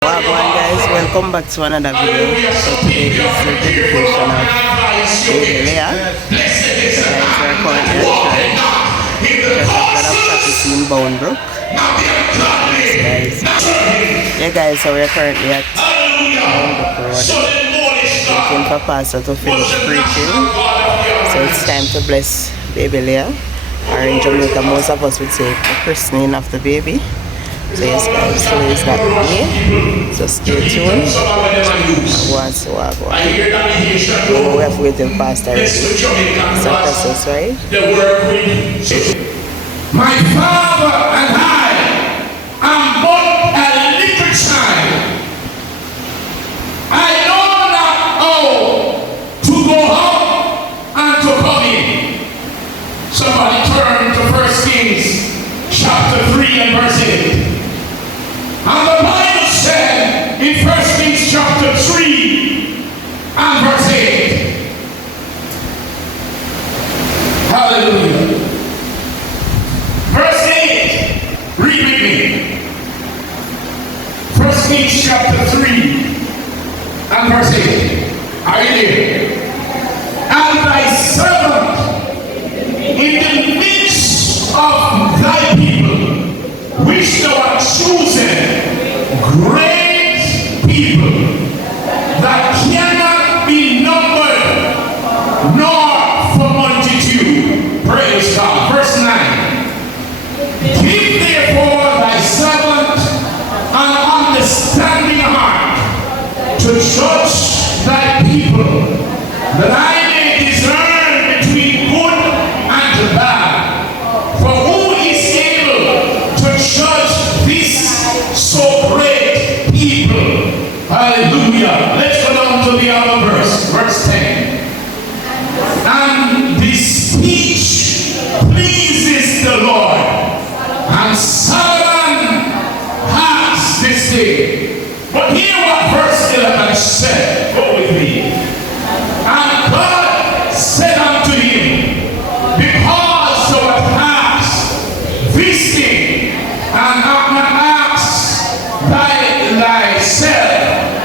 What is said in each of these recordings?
Wagwan guys, welcome back to another video. So today is the dedication of baby Leah. Guys, we're currently at church. Church of God of Prophecy in Boundbrook. Yes, guys. Yeah guys, so we're currently at Boundbrook Road. Waiting for Pastor to finish preaching. So it's time to bless baby Leah. Or in Jamaica, most of us would say the christening of the baby. So yes guys, so is that day. So stay tuned. Once we have to wait till Pastor ready. So that's us, right? My father and I am but a little child. I know not how to go out and to come in. Somebody turn to 1 Kings chapter 3 and verse 8. And the Bible said in 1 Kings chapter 3 and verse 8. Hallelujah. Verse 8. Read with me. 1 Kings chapter 3 and verse 8. Are you there? And thy servant in the midst of thy people, which thou art chosen, great people that cannot be numbered nor for multitude. Praise God. Verse 9. Give therefore thy servant an understanding heart to judge thy people, that I may discern between good and bad. For who is able to judge this so great people? Hallelujah. Let's go down to the other verse, verse 10. And the speech pleases the Lord, and Solomon has this day. But hear what verse 11 said. Go with me. And God said unto him, because thou art hast this thing, and art not asked thyself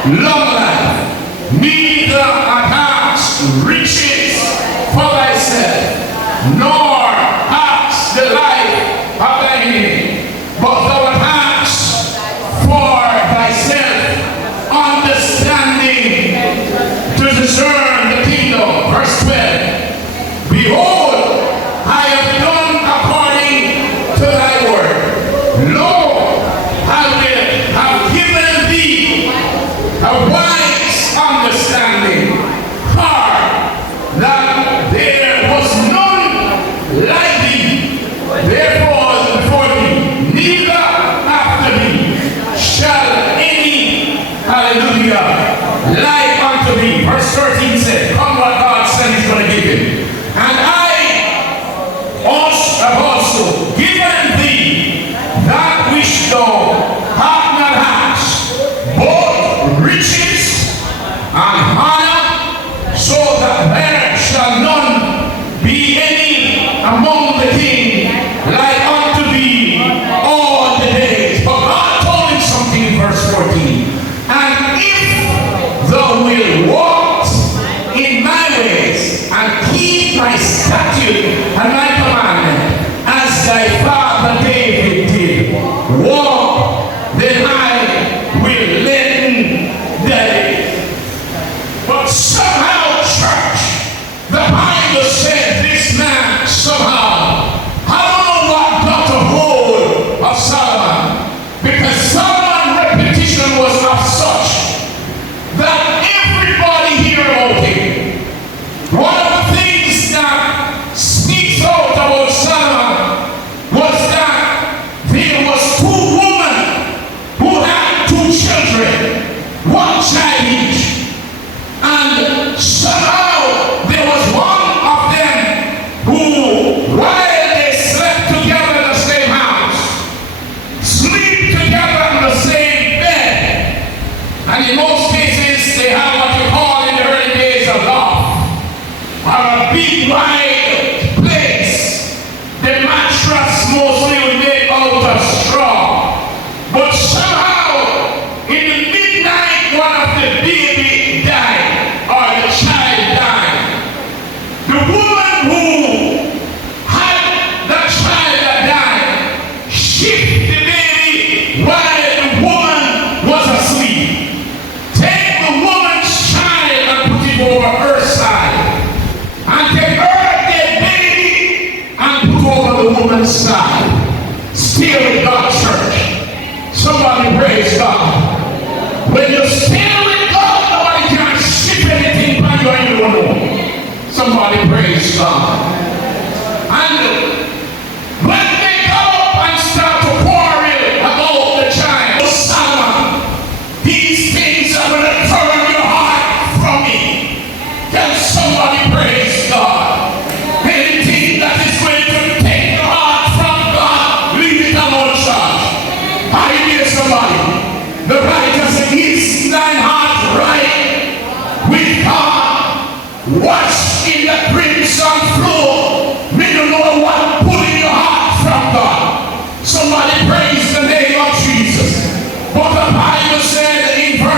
long life, neither art asked riches for thyself, nor asked the life of thy enemy, but thou art asked for thyself understanding to discern the kingdom. Verse 12. Behold, I have done according to thy word. Lo, I will have given thee a wise understanding, that there was none like thee. Therefore, before thee, neither after thee, shall any, hallelujah, like unto thee. Verse 13 said, come what God said he's going to give him. And I have also given thee that which thou hast not asked, both riches and honor, so that there shall none be any among the king like unto thee all the days. But God told him something in verse 14. And if thou wilt walk in my ways and keep my statute and my commandment, as thy father David did walk, then I will lengthen thy days. But somehow, church, the Bible said this man somehow, I don't know what got a hold of Solomon, because Solomon's reputation was of such that everybody hear about him. One of the things that speaks out about Solomon was that there was two women who had two children, one child each. And somehow there was one of them who, while they slept together in the same house, sleep together in the same bed, and in most cases they have what you call in the early days a loft, or a big wide place. The mattress mostly was made out of straw. But somehow in the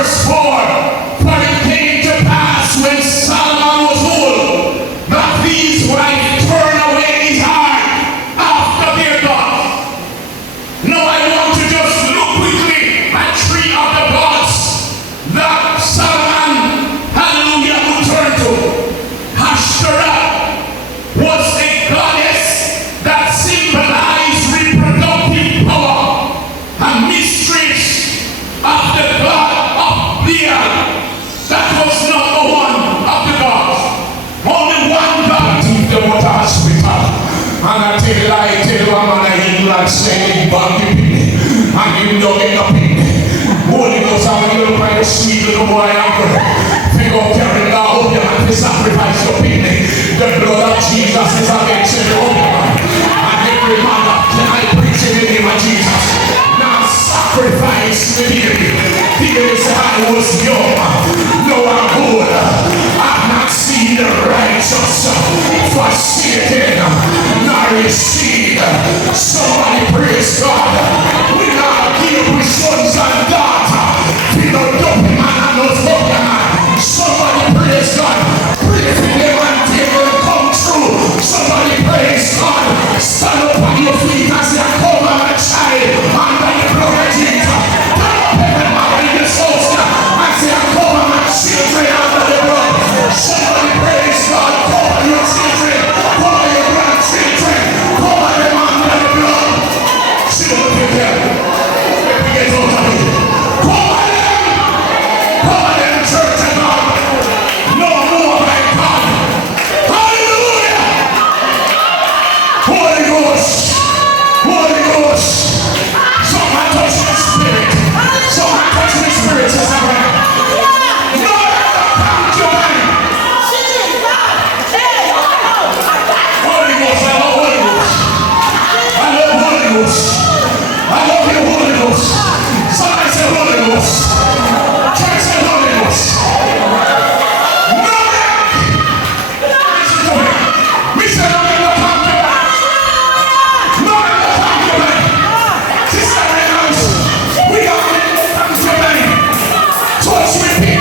verse 4. For it came to pass when Solomon was old, that these wives turned away his heart after their gods. Now I want to just look quickly at three of the gods that Solomon, hallelujah, would turn to. Ashtoreth was a goddess that symbolized reproductive power and mistress of the god of the earth. That was number one of the gods. Only one god in the water hospital. And I tell you, a man I hear like saying, "Back you pin," and you don't get no pin. Holy Ghost, I'm going to look like a sweet little boy. I'm going to figure out carrying the whole man to sacrifice your pin. The blood of Jesus is against every woman. And every man that can I preach in the name of Jesus. Now sacrifice the baby. The baby said I was young. No, I'm old. I've not seen the righteous forsaken, nor his seed. Somebody praise God. We now give with sons and daughters. We don't dump him and no fuck him. Somebody praise God. Pray for them and they will come true. Somebody praise God. Stand up on your feet as you come on a child under the blood of Jesus. Stand up everybody in this house as you come on a children under the blood. Somebody praise God. Cover your children. Cover your grandchildren. Cover them under the blood. See what they tell you. Let me get out of here. Cover them. Cover them, church of God. No more by God. Hallelujah. Holy Ghost. Holy Ghost. Somebody touch my spirit. Somebody touch my spirit. Says I'm right. No, come to me. Holy Ghost. I love Holy Ghost. I love Holy Ghost. I love you, Holy Ghost. Somebody say Holy Ghost. Church say Holy Ghost. No, listen to me. We said I'm in the concubine. No, in the concubine. Sister Reynolds, we are in the concubine. Touch with me.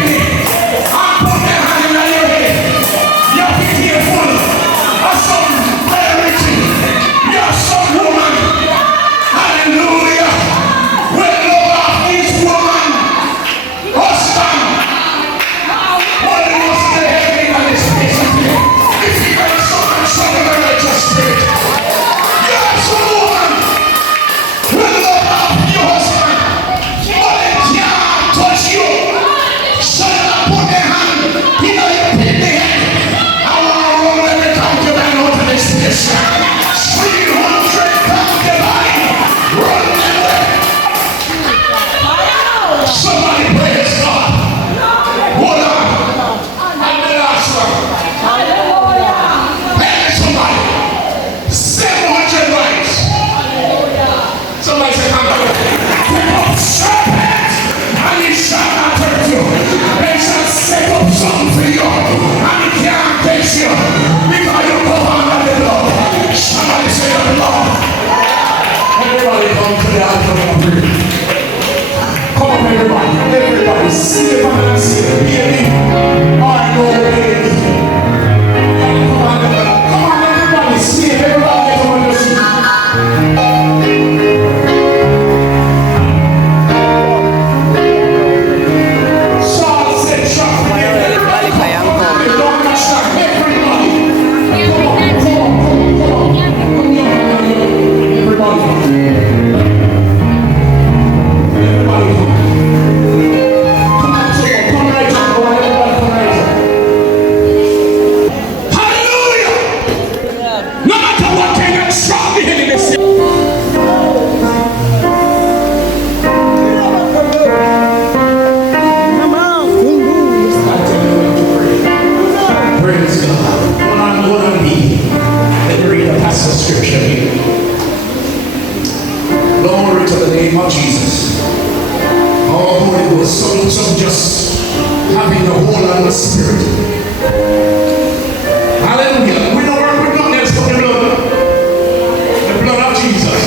And put their hand in your head. You have to be careful of some priority. You have some woman. Hallelujah. When love of this woman, husband, Holy Ghost in the heaven and his face of you. If you got someone showing the righteous spirit, you have some woman. When love of your husband, but they can't touch you. So you put their hand, you know you pin the head. I want to roll every concubine out of this place. 300 concubine. Run them away. Somebody praise God. Hold on. And the last one. Hey, somebody. 700 wives. Somebody say, come on. Pick up serpent, and he shall not hurt you. They shall set up something for you, and he can't catch you, because you come under the blood. Somebody say the blood. Everybody come to the altar and pray. Come on, everybody. Everybody, see the man and see the baby. I know baby. Come on, everybody, see it. Everybody get on your feet. Saul said, "Shut up." Everybody play and come. Don't touch that. Everybody. Come on. Everybody. name of Jesus. Oh, Holy Ghost, some just having the whole of the Spirit. Hallelujah. We don't work with nothing else but the blood. The blood of Jesus.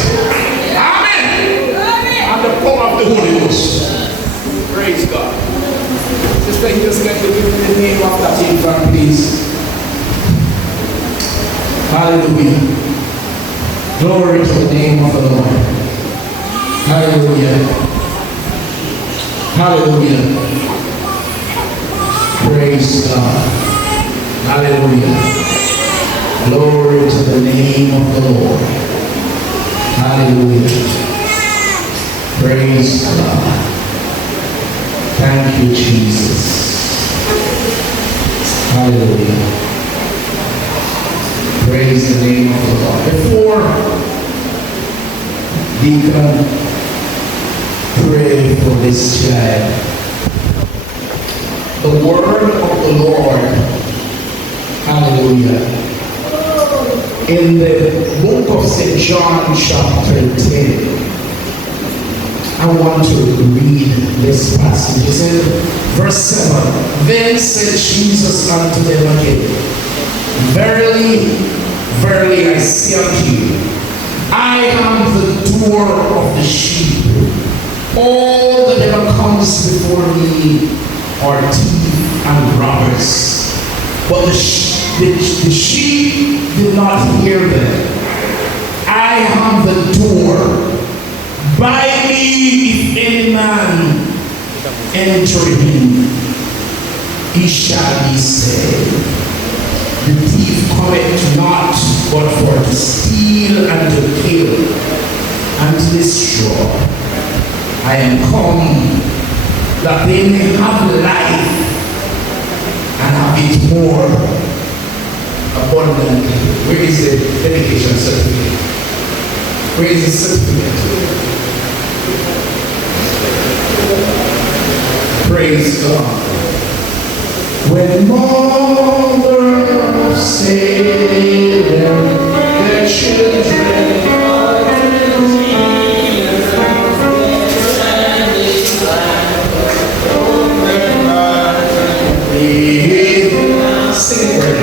Amen. And the power of the Holy Ghost. Praise God. just get to give the name of that infant, please. Hallelujah. Glory to the name of the Lord. Hallelujah. Hallelujah. Praise God. Hallelujah. Glory to the name of the Lord. Hallelujah. Praise God. Thank you, Jesus. Hallelujah. Praise the name of the Lord. Before Deacon pray for this child, the word of the Lord, hallelujah, in the book of St. John chapter 10, I want to read this passage. It said, verse 7, then said Jesus unto them again, verily, verily I say unto you, I am the door of the sheep. All that ever comes before me are thieves and robbers. But the sheep did not hear them. I am the door. By me, if any man enter in, he shall be saved. The thief cometh not but for to steal and to kill and to destroy. I am come that they may have life and have it more abundantly. Where is the dedication certificate? Where is the certificate? Praise God. When mothers say their children sing for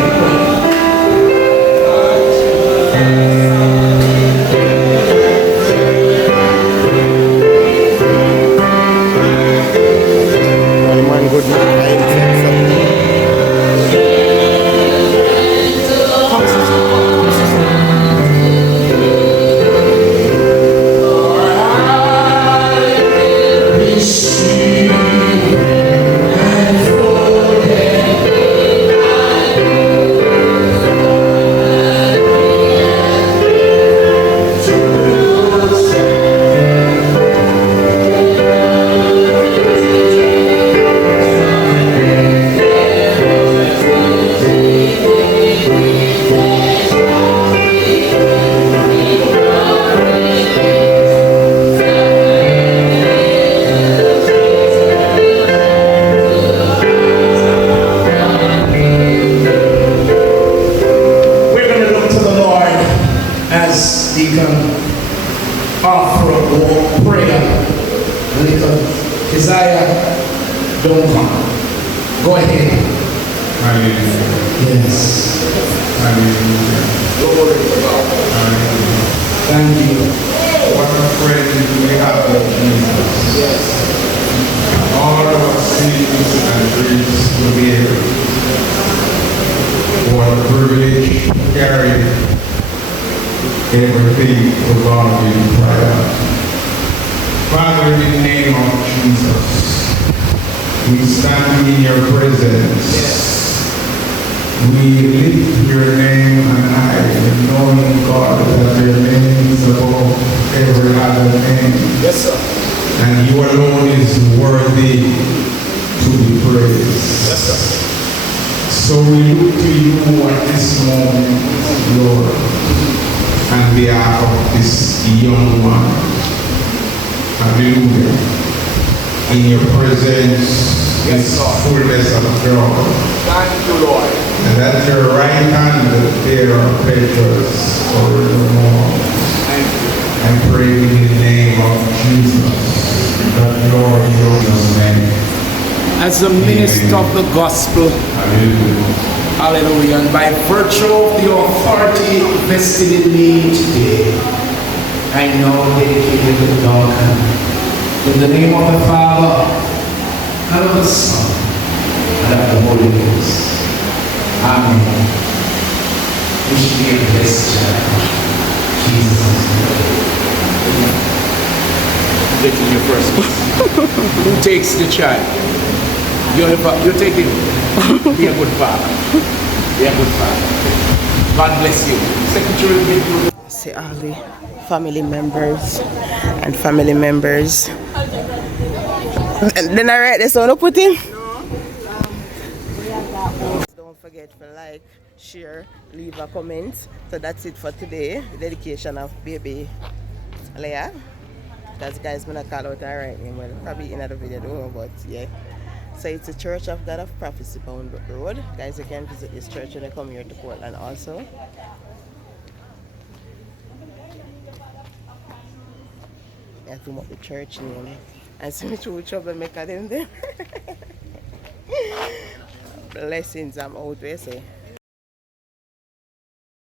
everything to God in prayer. Father, in the name of Jesus, we stand in your presence. We lift your name and high, knowing, God, that your name is above every other name. Yes, sir. And you alone is worthy to be praised. Yes, sir. So we look to you at this moment, Lord, on behalf of this young one. Hallelujah. In your presence is fullness of joy. Thank you, Lord. And at your right hand there are pleasures forevermore. Thank you. I pray in the name of Jesus that Lord, your name. As a minister of the gospel, Hallelujah. hallelujah, and by virtue of the authority vested in me today, I now dedicate the dog in the name of the Father, and of the Son, the child. You take him. Be a good father. Be a good father. God bless you. Secretary will be good. See all the family members and family members. And then I write this one to put in. Don't forget to like, share, leave a comment. So that's it for today. The dedication of baby Leah. Because guys, I'm gonna call out her right name. Well, probably in another video, don't know, but yeah. So it's the Church of God of Prophecy Bound Road. Guys, you can visit this church when you come here to Portland also. I have to make the church name. And see me through troublemaker them there. Blessings, I'm out there, say.